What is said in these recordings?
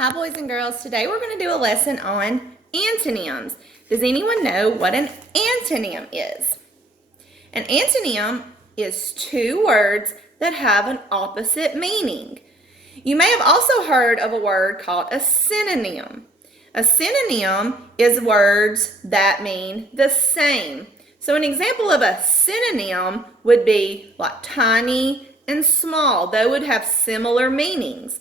Hi boys and girls, today we're going to do a lesson on antonyms. Does anyone know what an antonym is? An antonym is two words that have an opposite meaning. You may have also heard of a word called a synonym. A synonym is words that mean the same. So an example of a synonym would be like tiny and small. They would have similar meanings.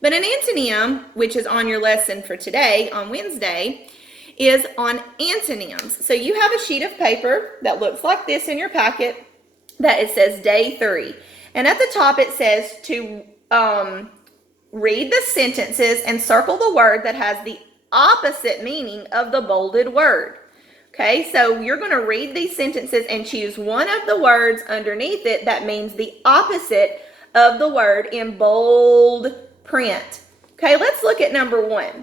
But an antonym, which is on your lesson for today, on Wednesday, is on antonyms. So you have a sheet of paper that looks like this in your packet that it says day 3. And at the top it says to read the sentences and circle the word that has the opposite meaning of the bolded word. Okay, so you're going to read these sentences and choose one of the words underneath it that means the opposite of the word in bold print. Okay, let's look at number 1.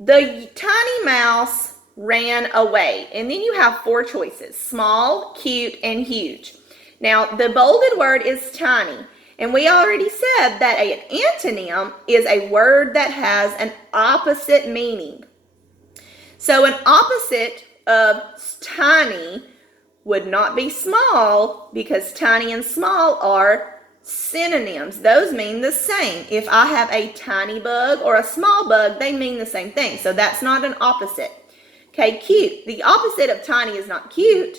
The tiny mouse ran away. And then you have 4 choices: small, cute, and huge. Now, the bolded word is tiny. And we already said that an antonym is a word that has an opposite meaning. So an opposite of tiny would not be small, because tiny and small are synonyms. Those mean the same. If I have a tiny bug or a small bug, they mean the same thing. So that's not an opposite. Okay, cute. The opposite of tiny is not cute,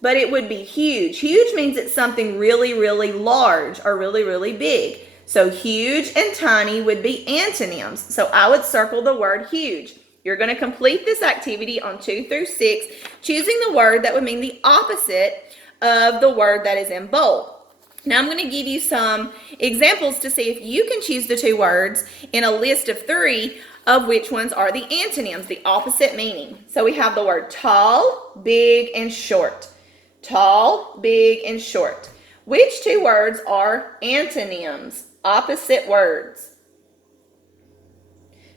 but it would be huge. Huge means it's something really, really large or really, really big. So huge and tiny would be antonyms. So I would circle the word huge. You're going to complete this activity on 2 through 6, choosing the word that would mean the opposite of the word that is in bold. Now I'm going to give you some examples to see if you can choose the 2 words in a list of 3 of which ones are the antonyms, the opposite meaning. So we have the word tall, big, and short. Tall, big, and short. Which 2 words are antonyms, opposite words?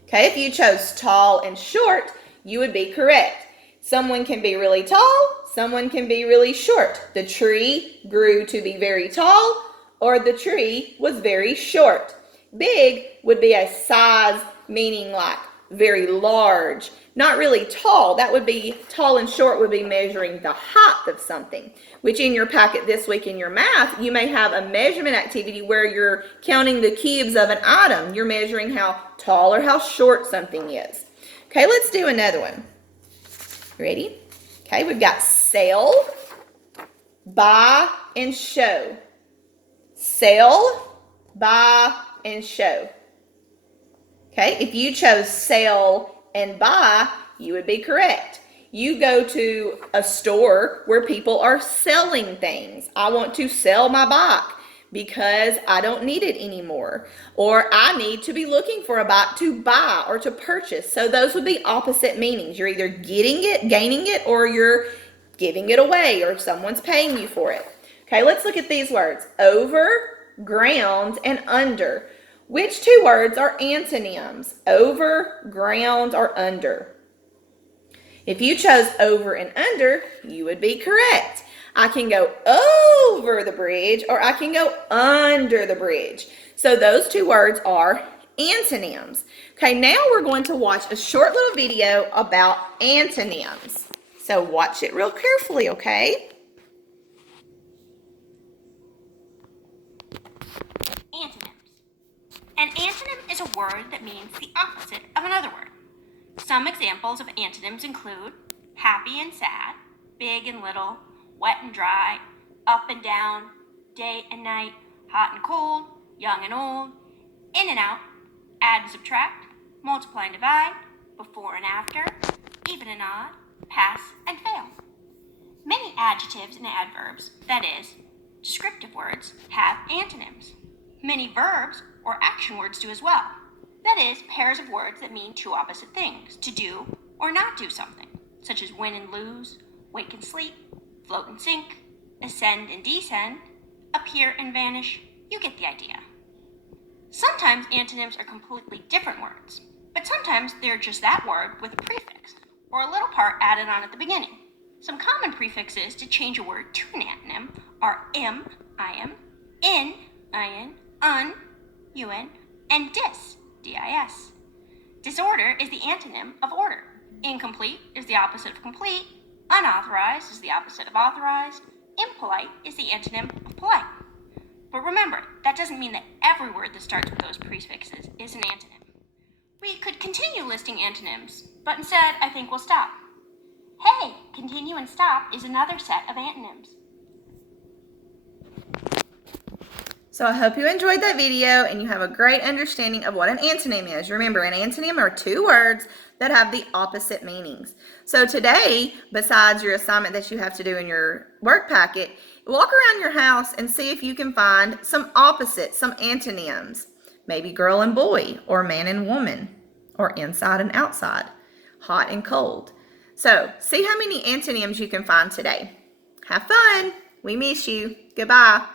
Okay, if you chose tall and short, you would be correct. Someone can be really tall, someone can be really short. The tree grew to be very tall, or the tree was very short. Big would be a size meaning like very large, not really tall. That would be tall and short would be measuring the height of something, which in your packet this week in your math, you may have a measurement activity where you're counting the cubes of an item. You're measuring how tall or how short something is. Okay, let's do another one. Ready? Okay, we've got sell, buy, and show. Sell, buy, and show. Okay, if you chose sell and buy, you would be correct. You go to a store where people are selling things. I want to sell my bike because I don't need it anymore. Or I need to be looking for a bike to buy or to purchase. So those would be opposite meanings. You're either getting it, gaining it, or you're giving it away, or someone's paying you for it. Okay, let's look at these words: over, ground, and under. Which 2 words are antonyms? Over, ground, or under? If you chose over and under, you would be correct. I can go over the bridge or I can go under the bridge. So those 2 words are antonyms. Okay, now we're going to watch a short little video about antonyms. So watch it real carefully, okay? Antonyms. An antonym is a word that means the opposite of another word. Some examples of antonyms include happy and sad, big and little, wet and dry, up and down, day and night, hot and cold, young and old, in and out, add and subtract, multiply and divide, before and after, even and odd, pass and fail. Many adjectives and adverbs, that is, descriptive words, have antonyms. Many verbs or action words do as well. That is, pairs of words that mean 2 opposite things, to do or not do something, such as win and lose, wake and sleep, float and sink, ascend and descend, appear and vanish. You get the idea. Sometimes antonyms are completely different words, but sometimes they're just that word with a prefix, or a little part added on at the beginning. Some common prefixes to change a word to an antonym are im, in, un, and dis, dis. Disorder is the antonym of order. Incomplete is the opposite of complete. Unauthorized is the opposite of authorized. Impolite is the antonym of polite. But remember, that doesn't mean that every word that starts with those prefixes is an antonym. We could continue listing antonyms, but instead I think we'll stop. Hey, continue and stop is another set of antonyms. So I hope you enjoyed that video and you have a great understanding of what an antonym is. Remember, an antonym are two words that have the opposite meanings. So today, besides your assignment that you have to do in your work packet, walk around your house and see if you can find some opposites, some antonyms. Maybe girl and boy, or man and woman, or inside and outside, hot and cold. So see how many antonyms you can find today. Have fun. We miss you. Goodbye.